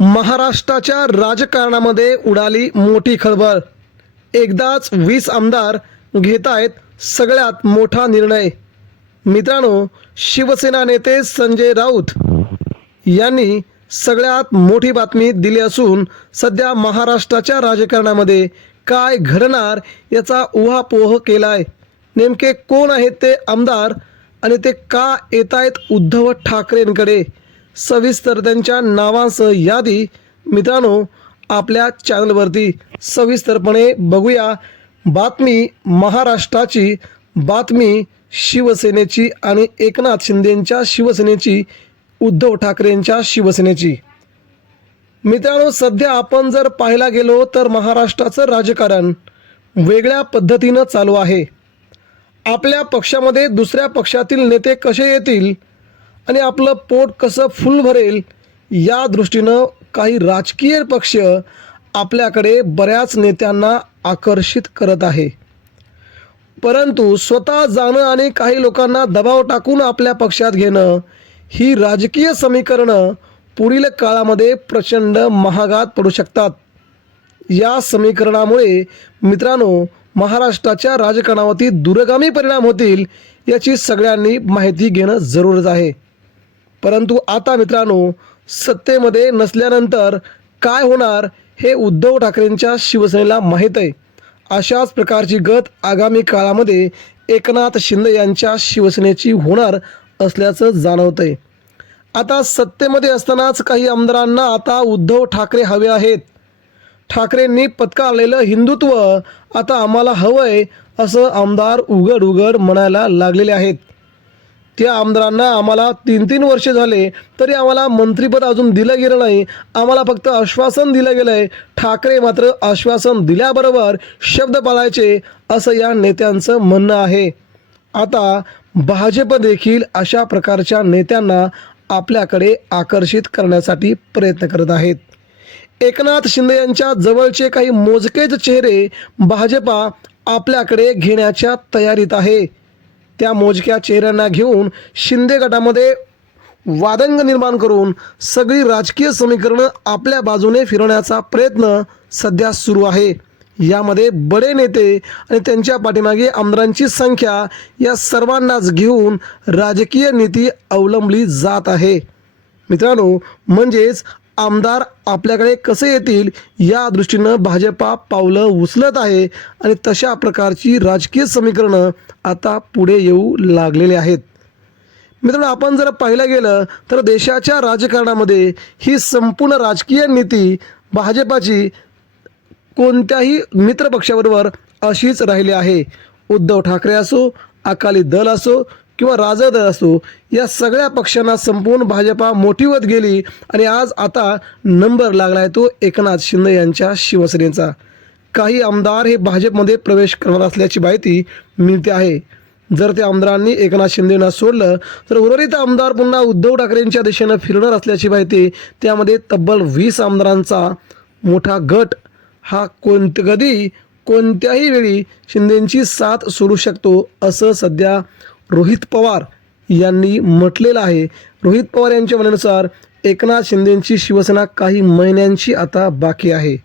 महाराष्ट्राच्या राजकारणामध्ये उडाली मोठी खळबळ। एकदाच 20 आमदार घेतायत सगळ्यात मोठा निर्णय। मित्रांनो, शिवसेना नेते संजय राऊत यांनी सगळ्यात मोठी बातमी दिली असून सध्या महाराष्ट्राच्या राजकारणामध्ये काय घडणार याचा उहापोह केलाय। नेमके कोण आहेत ते आमदार आणि ते का येतायत उद्धव ठाकरेंकडे? सविस्तर त्यांच्या नावांसह यादी मित्रांनो आपल्या चॅनलवरती सविस्तरपणे बघूया। बातमी महाराष्ट्राची, बातमी शिवसेनेची आणि एकनाथ शिंदेंच्या शिवसेनेची, उद्धव ठाकरेंच्या शिवसेनेची। मित्रांनो, सध्या आपण जर पाहायला गेलो तर महाराष्ट्राचं राजकारण वेगळ्या पद्धतीनं चालू आहे। आपल्या पक्षामध्ये दुसऱ्या पक्षातील नेते कसे येतील आणि आपलं पोट कसं फुल भरेल या दृष्टीनं काही राजकीय पक्ष आपल्याकडे बऱ्याच नेत्यांना आकर्षित करत आहे। परंतु स्वतः जाणं आणि काही लोकांना दबाव टाकून आपल्या पक्षात घेणं ही राजकीय समीकरणं पुढील काळामध्ये प्रचंड महागात पडू शकतात। या समीकरणामुळे मित्रांनो महाराष्ट्राच्या राजकारणावरती दूरगामी परिणाम होतील याची सगळ्यांनी माहिती घेणं जरूरच आहे। परंतु आता मित्रांनो सत्तेमध्ये नसल्यानंतर काय होणार हे उद्धव ठाकरेंच्या शिवसेनेला माहीत आहे। अशाच प्रकारची गत आगामी काळामध्ये एकनाथ शिंदे यांच्या शिवसेनेची होणार असल्याचं जाणवतंय। आता सत्तेमध्ये असतानाच काही आमदारांना आता उद्धव ठाकरे हवे आहेत। ठाकरेंनी पत्करलेलं हिंदुत्व आता आम्हाला हवंय असं आमदार उघड उघड म्हणायला लागलेले आहेत। त्या आमदारांना आम्हाला 3-3 वर्ष झाले तरी आम्हाला मंत्रिपद अजून दिलं गेलं नाही, आम्हाला फक्त आश्वासन दिलं गेलं आहे। ठाकरे मात्र आश्वासन दिल्याबरोबर शब्द पाळायचे असं या नेत्यांचं म्हणणं आहे। आता भाजप देखील अशा प्रकारच्या नेत्यांना आपल्याकडे आकर्षित करण्यासाठी प्रयत्न करत आहेत। एकनाथ शिंदे यांच्या जवळचे काही मोजकेच चेहरे भाजपा आपल्याकडे घेण्याच्या तयारीत आहे। त्या मोजक्या चेहऱ्यांना घेऊन शिंदे गटामध्ये वादंग निर्माण करून सगळी राजकीय समीकरणं आपल्या बाजूने फिरवण्याचा प्रयत्न सध्या सुरू आहे। यामध्ये बडे नेते आणि त्यांच्या पाठीमागे आमदारांची संख्या या सर्वांनाच घेऊन राजकीय नीती अवलंबली जात आहे। मित्रांनो, म्हणजेच आमदार आपल्याकडे कसे येतील या दृष्टीनं भाजपा पावलं उचलत आहे आणि तशा प्रकारची राजकीय समीकरणं आता पुढे येऊ लागलेले आहेत। मित्रांनो, आपण जर पाहिलं गेलं तर देशाच्या राजकारणामध्ये ही संपूर्ण राजकीय नीती भाजपाची कोणत्याही मित्रपक्षाबरोबर अशीच राहिली आहे। उद्धव ठाकरे असो, अकाली दल असो किंवा राजद असो, या सगळ्या पक्षांना संपूर्ण भाजपा मोठीवत गेली आणि आज आता नंबर लागला आहे तो एकनाथ शिंदे यांच्या शिवसेनेचा। काही आमदार हे भाजपमध्ये प्रवेश करणार असल्याची माहिती मिळते आहे। जर त्या आमदारांनी एकनाथ शिंदेंना सोडलं तर उर्वरित आमदार पुन्हा उद्धव ठाकरेंच्या दिशेनं फिरणार असल्याची माहिती। त्यामध्ये तब्बल 20 आमदारांचा मोठा गट हा कधी कोणत्याही वेळी शिंदेंची साथ सोडू शकतो असं सध्या रोहित पवार यांनी म्हटलेलं आहे। रोहित पवार यांच्या म्हणण्यानुसार एकनाथ शिंदेंची शिवसेना काही महिन्यांची आता बाकी आहे,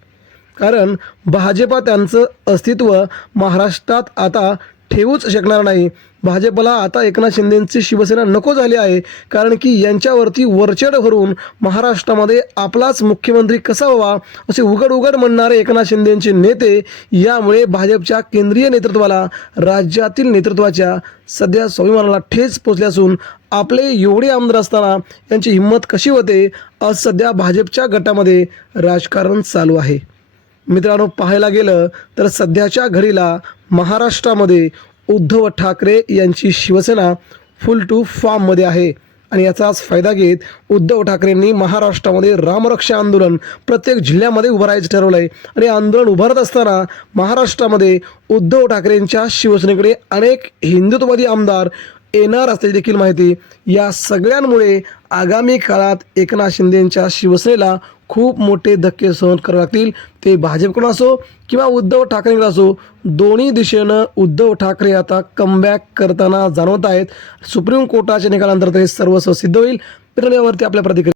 कारण भाजपा त्यांचं अस्तित्व महाराष्ट्रात आता ठेवूच शकणार नाही। भाजपला आता एकनाथ शिंदेंची शिवसेना नको झाली आहे, कारण की यांच्यावरती वरचढ भरून महाराष्ट्रामध्ये आपलाच मुख्यमंत्री कसा व्हावा असे उघड उघड म्हणणारे एकनाथ शिंदेंचे नेते, यामुळे भाजपच्या केंद्रीय नेतृत्वाला, राज्यातील नेतृत्वाच्या सध्या स्वाभिमानाला ठेच पोचली असून आपले एवढे आमदार असताना यांची हिंमत कशी होते आज सध्या भाजपच्या गटामध्ये राजकारण चालू आहे। मित्रांनो, पाहायला गेलं तर सध्याच्या घडीला महाराष्ट्रामध्ये उद्धव ठाकरे यांची शिवसेना फुल टू फॉर्ममध्ये आहे आणि याचाच फायदा घेत उद्धव ठाकरेंनी महाराष्ट्रामध्ये रामरक्षा आंदोलन प्रत्येक जिल्ह्यामध्ये उभारायचं ठरवलं आहे आणि आंदोलन उभारत असताना महाराष्ट्रामध्ये उद्धव ठाकरेंच्या शिवसेनेकडे अनेक हिंदुत्ववादी आमदार येणार असल्याची देखील माहिती। या सगळ्यांमुळे आगामी काळात एकनाथ शिंदेंच्या शिवसेनेला खूप मोठे धक्के सहन करावे लागतील। ते भाजपकडून असो किंवा उद्धव ठाकरेंकडे असो, दोन्ही दिशेनं उद्धव ठाकरे आता कमबॅक करताना जाणवत आहेत। सुप्रीम कोर्टाच्या निकालानंतर ते सर्वस्व सिद्ध होईल। तर यावरती आपल्या प्रतिक्रिया